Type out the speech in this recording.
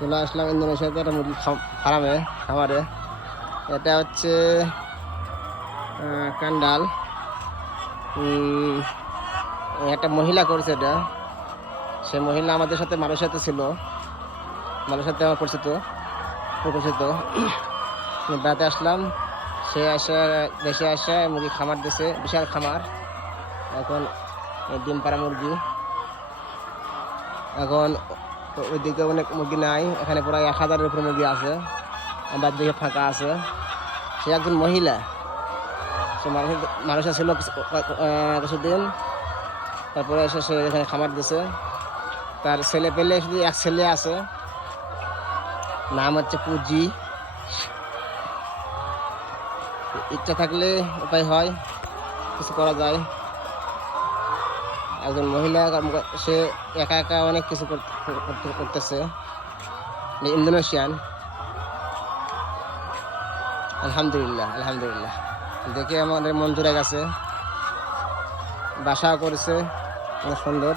চলে আসলাম ইন্দোনেশিয়াতে একটা মুরগি খামারে। এটা হচ্ছে কান্ডাল। একটা মহিলা করেছে এটা। সে মহিলা আমাদের সাথে মালয়েশিয়াতে ছিল, মালয়েশিয়াতে আমার পরিচিত। বেড়াতে আসলাম, সে আসে দেশে আসে মুরগি খামার দিছে, বিশাল খামার। এখন ডিম পাড়া মুরগি। এখন ওইদিকে অনেক মুরগি নাই, এখানে প্রায় 1000-এর উপরে মুরগি আছে, আমার দিকে ফাঁকা আছে। সে একজন মহিলা, সে মানুষের ছিল কিছুদিন, তারপরে এসে সে এখানে খামার দিছে। তার ছেলে পেলে শুধু এক ছেলে আছে, নাম হচ্ছে পুজি। ইচ্ছা থাকলে উপায় হয়, কিছু করা যায়। একজন মহিলা, সে একা একা অনেক কিছু করতেছে। ইন্দোনেশিয়ান। আলহামদুলিল্লাহ আলহামদুলিল্লাহ, দেখে আমাদের মন জুড়ে গেছে। বাসা করেছে অনেক সুন্দর।